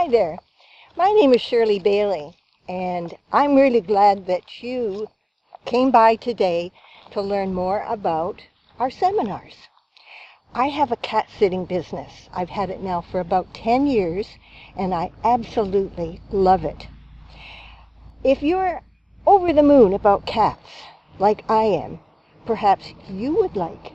Hi there. My name is Shirley Bailey, and I'm really glad that you came by today to learn more about our seminars. I have a cat sitting business. I've had it now for about 10 years, and I absolutely love it. If you're over the moon about cats, like I am, perhaps you would like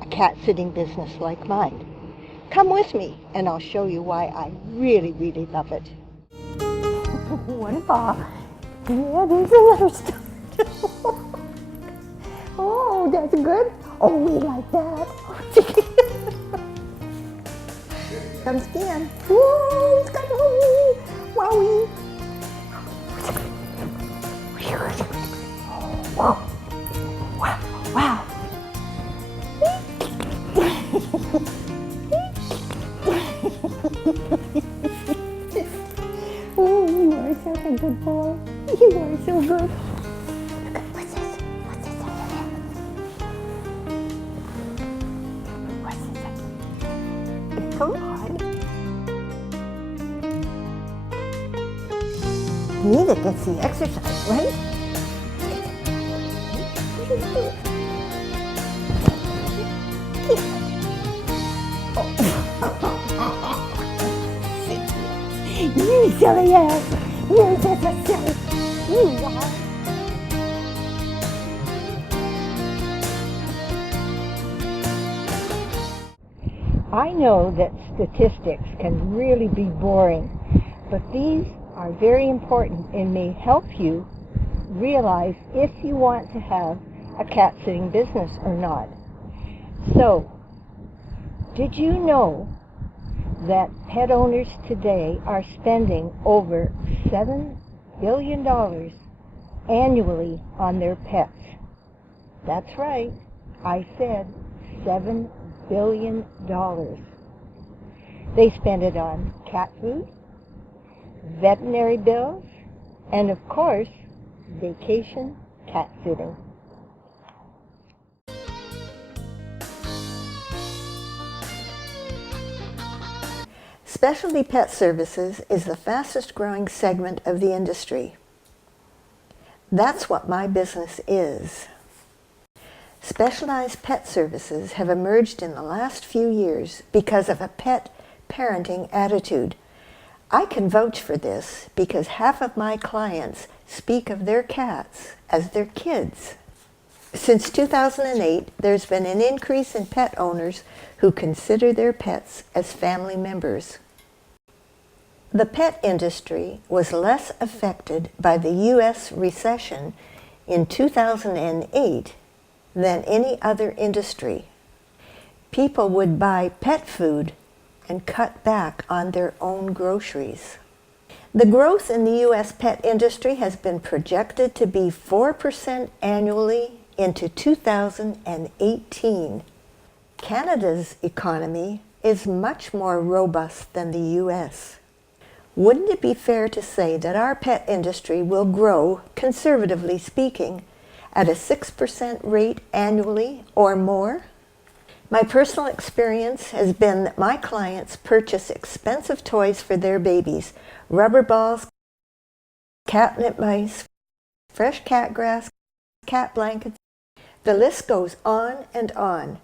a cat sitting business like mine. Come with me, and I'll show you why I really, really love it. Wonderful. Yeah, there's another start. Oh, that's good. Oh, we like that. Come scan. Whoa, it's got the wowie. Wow. Wow. Wow. Oh, you are such a good boy. You are so good. What's this? What's this over there? What's this? Come on. Neither gets the exercise, right? You silly ass! You're such a silly! You are! I know that statistics can really be boring, but these are very important and may help you realize if you want to have a cat sitting business or not. So, did you know that pet owners today are spending over $7 billion annually on their pets? That's right, I said $7 billion. They spend it on cat food, veterinary bills, and of course, vacation cat sitting. Specialty pet services is the fastest growing segment of the industry. That's what my business is. Specialized pet services have emerged in the last few years because of a pet parenting attitude. I can vouch for this because half of my clients speak of their cats as their kids. Since 2008, there's been an increase in pet owners who consider their pets as family members. The pet industry was less affected by the U.S. recession in 2008 than any other industry. People would buy pet food and cut back on their own groceries. The growth in the U.S. pet industry has been projected to be 4% annually into 2018. Canada's economy is much more robust than the U.S. Wouldn't it be fair to say that our pet industry will grow, conservatively speaking, at a 6% rate annually or more? My personal experience has been that my clients purchase expensive toys for their babies, rubber balls, catnip mice, fresh cat grass, cat blankets. The list goes on and on.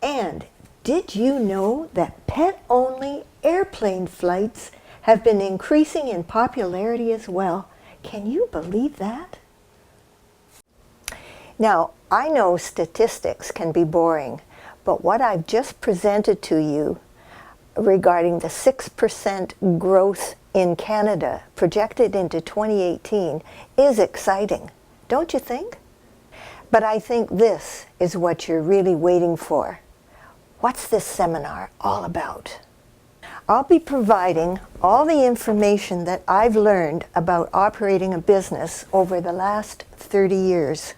And did you know that pet-only airplane flights have been increasing in popularity as well? Can you believe that? Now, I know statistics can be boring, but what I've just presented to you regarding the 6% growth in Canada projected into 2018 is exciting, don't you think? But I think this is what you're really waiting for. What's this seminar all about? I'll be providing all the information that I've learned about operating a business over the last 30 years.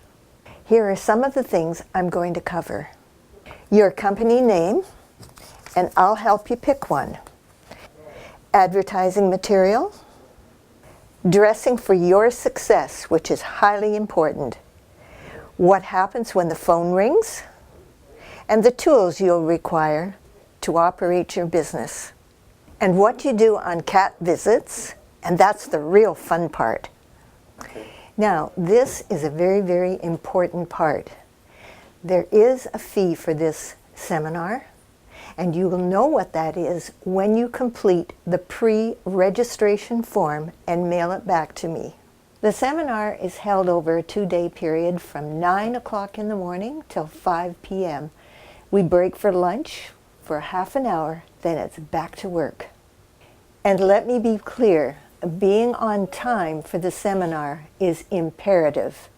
Here are some of the things I'm going to cover. Your company name, and I'll help you pick one. Advertising material. Dressing for your success, which is highly important. What happens when the phone rings. And the tools you'll require to operate your business. and what you do on cat visits, and that's the real fun part. Now, this is a very, very important part. There is a fee for this seminar, and you will know what that is when you complete the pre-registration form and mail it back to me. The seminar is held over a 2-day period from 9 o'clock in the morning till 5 p.m. We break for lunch for half an hour, then it's back to work. And let me be clear, being on time for the seminar is imperative.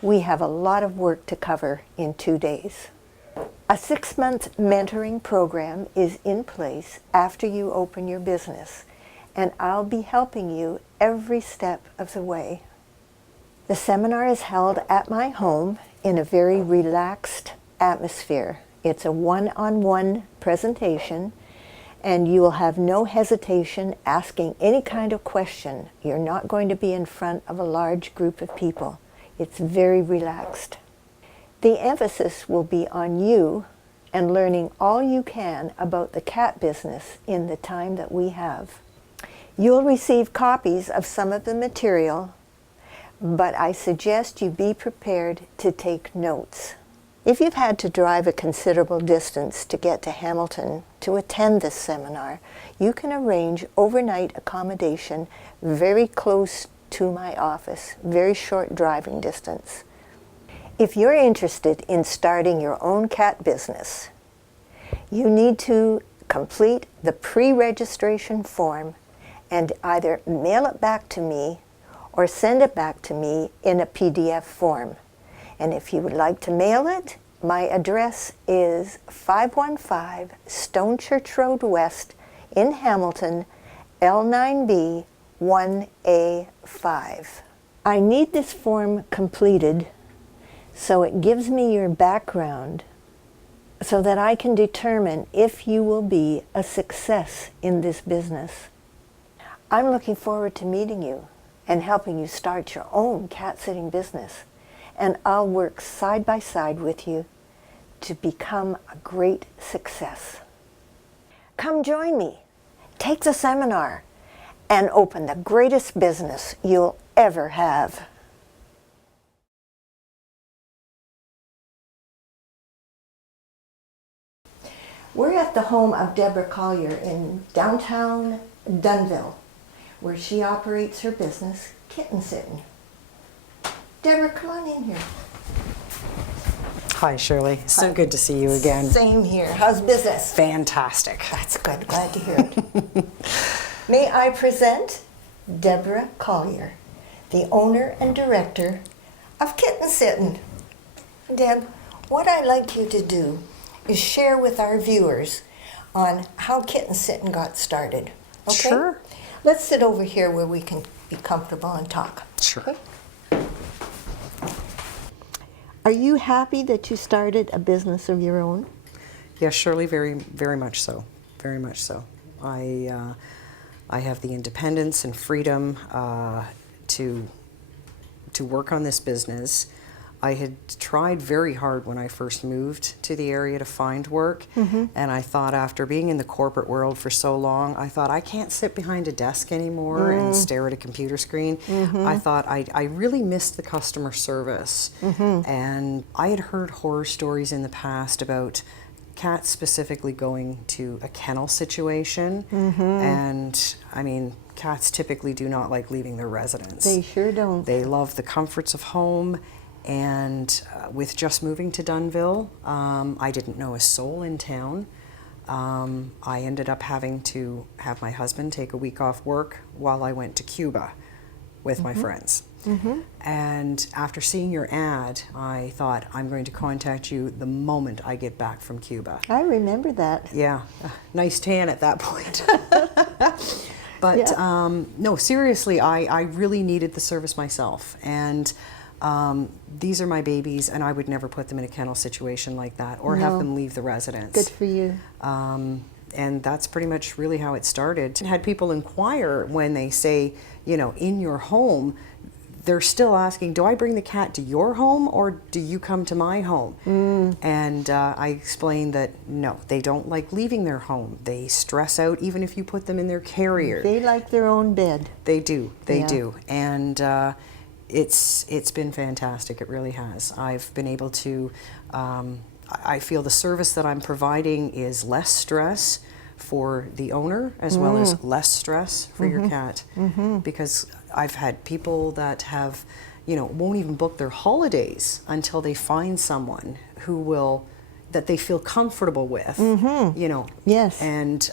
We have a lot of work to cover in 2 days. A 6-month mentoring program is in place after you open your business, and I'll be helping you every step of the way. The seminar is held at my home in a very relaxed atmosphere. It's a one-on-one presentation, and you will have no hesitation asking any kind of question. You're not going to be in front of a large group of people. It's very relaxed. The emphasis will be on you and learning all you can about the cat business in the time that we have. You'll receive copies of some of the material, but I suggest you be prepared to take notes. If you've had to drive a considerable distance to get to Hamilton to attend this seminar, you can arrange overnight accommodation very close to my office, very short driving distance. If you're interested in starting your own cat business, you need to complete the pre-registration form and either mail it back to me or send it back to me in a PDF form. And if you would like to mail it, my address is 515 Stone Church Road West in Hamilton, L9B 1A5. I need this form completed so it gives me your background so that I can determine if you will be a success in this business. I'm looking forward to meeting you and helping you start your own cat sitting business. And I'll work side by side with you to become a great success. Come join me, take the seminar, and open the greatest business you'll ever have. We're at the home of Deborah Collier in downtown Dunnville, where she operates her business, Kitten Sitting. Deborah, come on in here. Hi, Shirley. So good to see you again. Same here. How's business? Fantastic. That's good. Glad to hear it. May I present Deborah Collier, the owner and director of Kitten Sitting. Deb, what I'd like you to do is share with our viewers on how Kitten Sitting got started. Okay? Sure. Let's sit over here where we can be comfortable and talk. Sure. Okay? Are you happy that you started a business of your own? Yes, Shirley, very, very much so. Very much so. I have the independence and freedom to work on this business. I had tried very hard when I first moved to the area to find work, and I thought after being in the corporate world for so long, I thought I can't sit behind a desk anymore and stare at a computer screen. I thought I really missed the customer service, and I had heard horror stories in the past about cats specifically going to a kennel situation, and I mean, cats typically do not like leaving their residence. They sure don't. They love the comforts of home. And with just moving to Dunnville, I didn't know a soul in town. I ended up having to have my husband take a week off work while I went to Cuba with my friends. And after seeing your ad, I thought, I'm going to contact you the moment I get back from Cuba. I remember that. Yeah, nice tan at that point. But no, seriously, I really needed the service myself. And these are my babies, and I would never put them in a kennel situation like that or have them leave the residence. Good for you. And that's pretty much really how it started. I had people inquire when they say, you know, in your home, they're still asking, do I bring the cat to your home or do you come to my home? And I explained that no, they don't like leaving their home. They stress out even if you put them in their carrier. They like their own bed. They do, they Yeah. do. And it's been fantastic, it really has. I've been able to, I feel the service that I'm providing is less stress for the owner as well as less stress for your cat. Because I've had people that have, you know, won't even book their holidays until they find someone who will, that they feel comfortable with, you know. Yes. And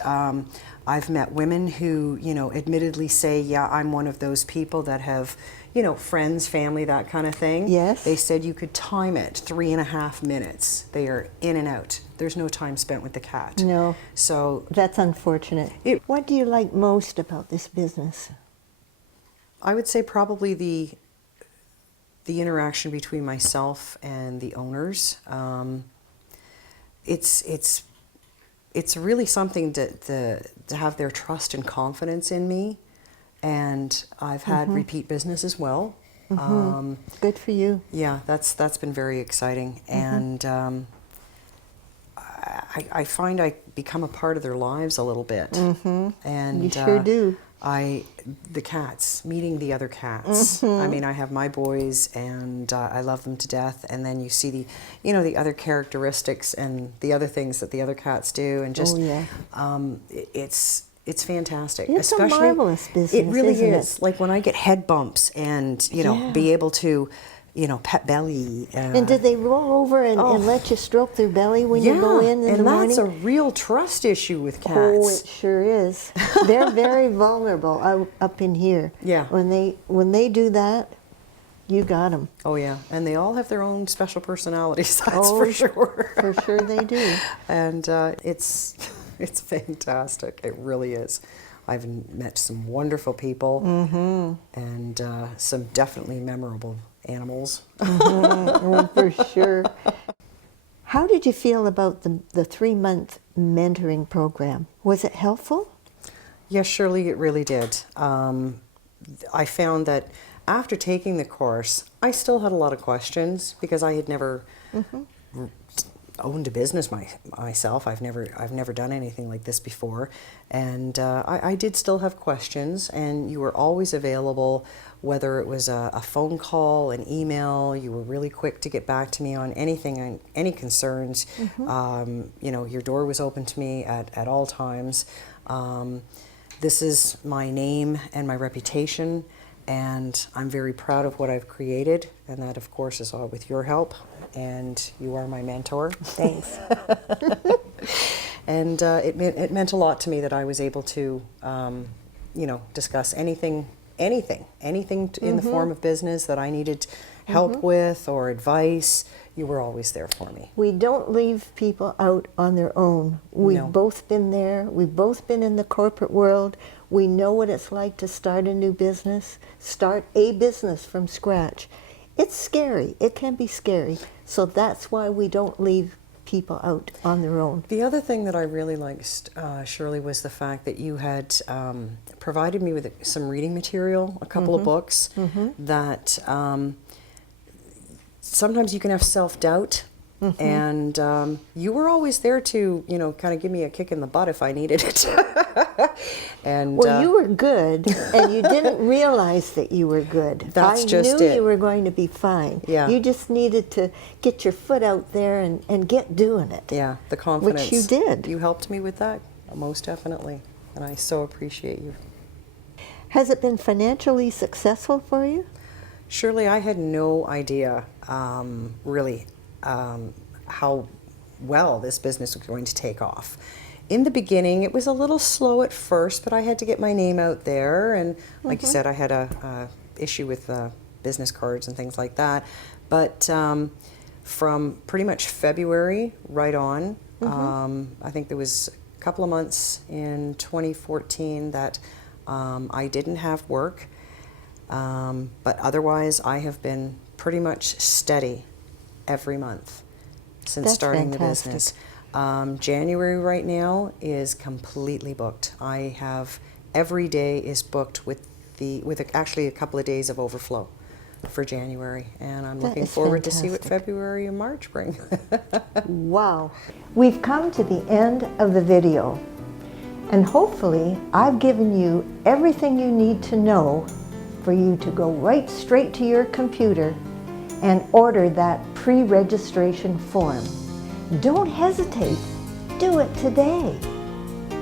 I've met women who, you know, admittedly say, yeah, I'm one of those people that have, you know, friends, family, that kind of thing. Yes. They said you could time it 3.5 minutes. They are in and out. There's no time spent with the cat. No. So That's unfortunate. What do you like most about this business? I would say probably the interaction between myself and the owners. It's really something to have their trust and confidence in me, and I've had repeat business as well. Good for you. Yeah, that's been very exciting, and I find I become a part of their lives a little bit. And You sure do. The cats, meeting the other cats. I mean, I have my boys, and I love them to death. And then you see the other characteristics and the other things that the other cats do, and just, it's fantastic. It's a marvelous business, It really isn't is. it? Like when I get head bumps, and be able to, pet belly. And did they roll over and let you stroke their belly when you go in the morning? And that's a real trust issue with cats. Oh, it sure is. They're very vulnerable up in here. Yeah. When they do that, you got them. Oh yeah, and they all have their own special personalities. That's for sure. For sure they do. And it's fantastic. It really is. I've met some wonderful people, and some definitely memorable animals. Oh, for sure. How did you feel about the 3-month mentoring program? Was it helpful? Yes, Shirley, it really did. I found that after taking the course, I still had a lot of questions because I had never owned a business myself. I've never done anything like this before, and I did still have questions. And you were always available, whether it was a phone call, an email. You were really quick to get back to me on anything, any concerns. Your door was open to me at all times. This is my name and my reputation, and I'm very proud of what I've created, and that, of course, is all with your help, and you are my mentor. Thanks. And it meant a lot to me that I was able to, discuss anything in the form of business that I needed help with or advice. You were always there for me. We don't leave people out on their own. We've No. both been there. We've both been in the corporate world. We know what it's like to start a new business, start a business from scratch. It's scary. It can be scary. So that's why we don't leave people out on their own. The other thing that I really liked, Shirley, was the fact that you had provided me with some reading material, a couple of books that sometimes you can have self-doubt, and you were always there to, kind of give me a kick in the butt if I needed it. And Well, you were good, and you didn't realize that you were good. That's just I knew it. you were going to be fine. Yeah. You just needed to get your foot out there and get doing it. yeah, the confidence. Which you did. You helped me with that, most definitely, and I so appreciate you. Has it been financially successful for you? Shirley, I had no idea, really, how well this business was going to take off. In the beginning, it was a little slow at first, but I had to get my name out there, and like you said, I had a issue with business cards and things like that. But from pretty much February right on, I think there was a couple of months in 2014 that I didn't have work. But otherwise, I have been pretty much steady every month since That's starting fantastic. the business. January right now is completely booked. I have every day is booked with actually a couple of days of overflow. for January, and I'm That looking is forward to see what fantastic. February and March bring. Wow. We've come to the end of the video, and hopefully I've given you everything you need to know for you to go right straight to your computer and order that pre-registration form. Don't hesitate. Do it today.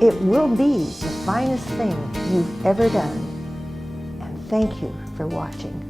It will be the finest thing you've ever done. And thank you for watching.